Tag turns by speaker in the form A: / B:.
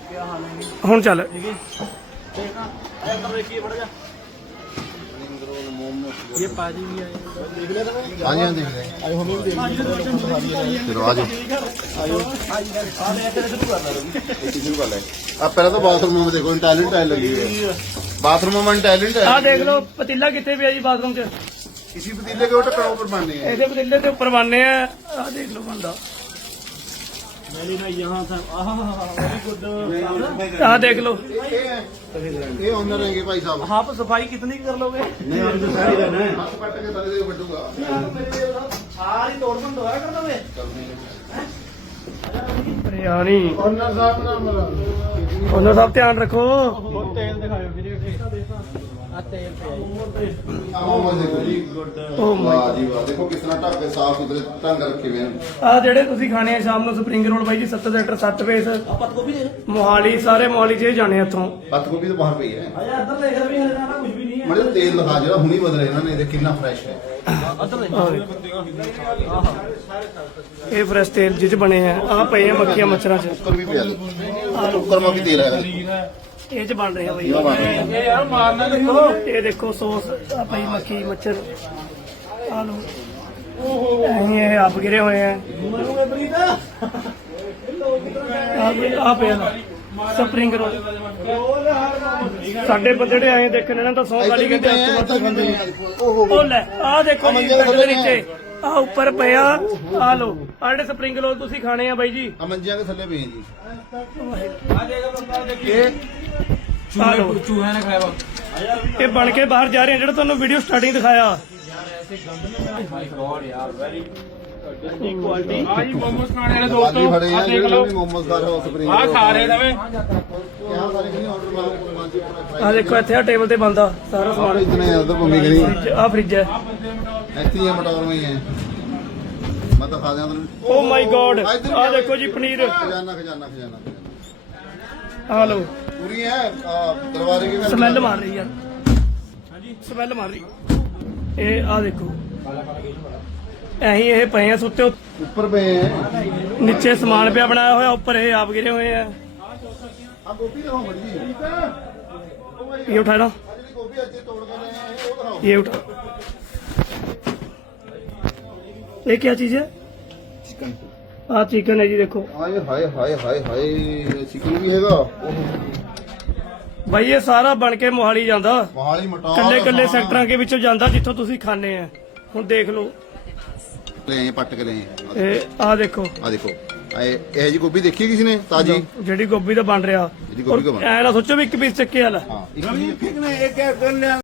A: ਹੁਣ ਚੱਲ
B: ये पाजी भी आए
C: हाँ जी हाँ देख रहे हैं चलो आ जाओ शुरू कर ले अब पहले तो बाथरूम में देखो टैलेंट टाइल लगी हुई है बाथरूम में टैलेंट है
A: ਆ ਦੇਖ ਲਓ ਪਤੀਲਾ ਕਿੱਥੇ ਪਿਆ ਜੀ ਬਾਥਰੂਮ 'ਚ
C: किसी पतीले के ऊपर ऊपर बनने हैं
A: ਇਹਦੇ ਪਤੀਲੇ ਦੇ ਉੱਪਰ ਬਣਨੇ ਆ ਆ ਦੇਖ ਲਓ ਬੰਦਾ
B: मैंने ना यहाँ था वेरी गुड
A: ਆ ਦੇਖ ਲਓ
C: ये ऑनर रहेंगे भाई साहब
B: आप सफाई कितनी कर लोगे
C: नहीं हम जो सारी रहना है हाथ पट के तले से बटूंगा
B: सारी तोड़फोड़ दोबारा कर दोगे
A: ਬਿਰਿਆਨੀ
C: ऑनर साहब नाम
A: ਉਹਨਾਂ ਸਾਹਿਬ ਧਿਆਨ ਰੱਖੋ
B: तेल दिखाओ वीडियो तेल
C: मोमोज देखो जी
A: ਓ ਮਾਈ
C: वाह जी वाह देखो किस तरह ढक के साफ सुथरे ढंग रखे हुए हैं
A: ਆ ਜਿਹੜੇ ਤੁਸੀਂ ਖਾਣੇ ਆ ਸ਼ਾਮ ਨੂੰ ਸਪਰਿੰਗ ਰੋਲ ਬਾਈ ਜੀ 7 ਸੈਕਟਰ 7 ਫੇਸ
B: पत्त गोभी ले
A: ਮੋਹਾਲੀ ਸਾਰੇ ਮੋਹਾਲੀ 'ਚ ਜਾਣੇ ਇੱਥੋਂ
C: पत्त गोभी तो बाहर पई है
B: अरे अदर देख रहे भी हरियाणा कुछ भी नहीं है
C: मड़े तेल दिखा जरा हुनी बदले इन्होंने देख कितना फ्रेश है
B: अदर देख
A: ਇਹ ਫਰੈਸ਼ ਤੇਲ ਜਿਹ 'ਚ ਬਣੇ ਆ ਆ ਪਏ ਆ ਮੱਖੀਆਂ ਮੱਛਰਾਂ 'ਚ
C: कुकर भी पिया कुकर में भी तेल है
A: ਇਹ 'ਚ ਬਣ ਰਹੇ ਆ ਬਾਈ
B: ये यार मारना देखो
A: ਇਹ ਦੇਖੋ ਸੌਸ ਆ ਪਈ ਮੱਖੀ ਮੱਛਰ ਆ ਲੋ ਇਹ ਆਪ ਗਿਰੇ ਹੋਏ ਆ
B: मरोगे प्रीता
A: ਆ ਪਿਆ ਸਪਰਿੰਗ ਰੋਲ ਸਾਡੇ ਬੰਦੇ ਜਿਹੜੇ ਆਏ ਦੇਖਣ ਇਹਨਾਂ ਤਾਂ ਸੌ ਗਾਲੀ ਕਹਿੰਦੇ ਅੱਜ ਤੋਂ ਬਾਅਦ ਖਾਂਦੇ ਨੇ ਉਹ ਲੈ ਆ ਦੇਖੋ ਜੀ ਬੈੱਡ ਦੇ ਨੀਚੇ ਆ ਉੱਪਰ ਪਿਆ ਆ ਲੋ ਆ ਜਿਹੜੇ ਸਪਰਿੰਗ ਰੋਲ ਤੁਸੀਂ ਖਾਣੇ ਆ ਬਾਈ ਜੀ
C: मंजिया के थले पे हैं जी
A: ਆ ਲੋ
B: चूहे ने खाया
A: ਇਹ ਬਣ ਕੇ ਬਾਹਰ ਜਾ ਰਹੇ ਆ ਜਿਹੜਾ ਤੁਹਾਨੂੰ ਵੀਡੀਓ ਸਟਾਰਟਿੰਗ ਦਿਖਾਇਆ
B: क्वालिटी आज मोमोज खाने वाले
C: बाली
B: दोस्तों
C: खड़े हैं
B: आप देख
C: जो
B: लो
C: भी मोमोज खा रहे हो स्प्रिंग
B: आ खा रहे थे
C: यहाँ सारे नहीं ऑर्डर मारो कुर्बान जी पूरा
A: ਆ ਦੇਖੋ ਇੱਥੇ ਆ ਟੇਬਲ ਤੇ ਬੰਦਾ ਸਾਰਾ
C: फ्राई
A: ਸਮਾਨ
C: इतने ज्यादा मम्मी करी
A: ਆ ਫ੍ਰਿਜ ਹੈ
C: ऐसी है मटौर में ही है मैं तो खा दिया
A: ਓ ਮਾਈ ਗॉड ਆ ਦੇਖੋ ਜੀ ਪਨੀਰ
C: खजाना खजाना खजाना
A: ਆ ਲੋ
C: पूरी है दरबारे के घर
A: ਸਮੈਲ ਮਾਰ ਰਹੀ ਯਾਰ ਸਮੈਲ ਮਾਰ ਰਹੀ ਇਹ ਆ ਦੇਖੋ ਐਹੀ ਇਹ ਪਏ ਆ ਸੁੱਤੇ
C: ऊपर पे हैं
A: ਨੀਚੇ ਸਮਾਨ ਪਿਆ ਬਣਾਇਆ ਹੋਇਆ ਉੱਪਰ ਇਹ ਆਪ ਗਿਰੇ ਹੋਏ ਆ
C: आप गोभी दिखाओ मर्जी
A: ਇਹ ਉਠਾ ਲਾ
C: ਜਿਹੜੀ ਗੋਭੀ ਅੱਜ ਤੋੜ ਕੇ ਲਾਏ ਆ ਉਹ ਦਿਖਾਓ
A: ये उठा ये क्या चीज है हाँ चिकन है जी देखो
C: हाय हाय हाय हाय हाय चिकन भी हैगा
A: भाई ये सारा बन के मोहाली ਜਾਂਦਾ
C: मोहाली मटौर
A: ਕੱਲੇ ਕੱਲੇ ਸੈਕਟਰਾਂ ਦੇ ਵਿੱਚੋਂ ਜਾਂਦਾ ਜਿੱਥੋਂ ਤੁਸੀਂ ਖਾਣੇ ਆ ਹੁਣ ਦੇਖ ਲਓ
C: ले आए पट के ले आए
A: ਇਹ ਆ ਦੇਖੋ
C: आ देखो ये जी गोभी देखी है किसी ने ताजी
A: ਜਿਹੜੀ ਗੋਭੀ ਦਾ ਬਣ ਰਿਹਾ
C: ਜਿਹੜੀ ਗੋਭੀ ਦਾ ਬਣ-
A: ਐ ਨਾ ਸੋਚੋ ਵੀ ਇੱਕ ਪੀਸ ਚੱਕੇ ਵਾਲਾ
C: हाँ एक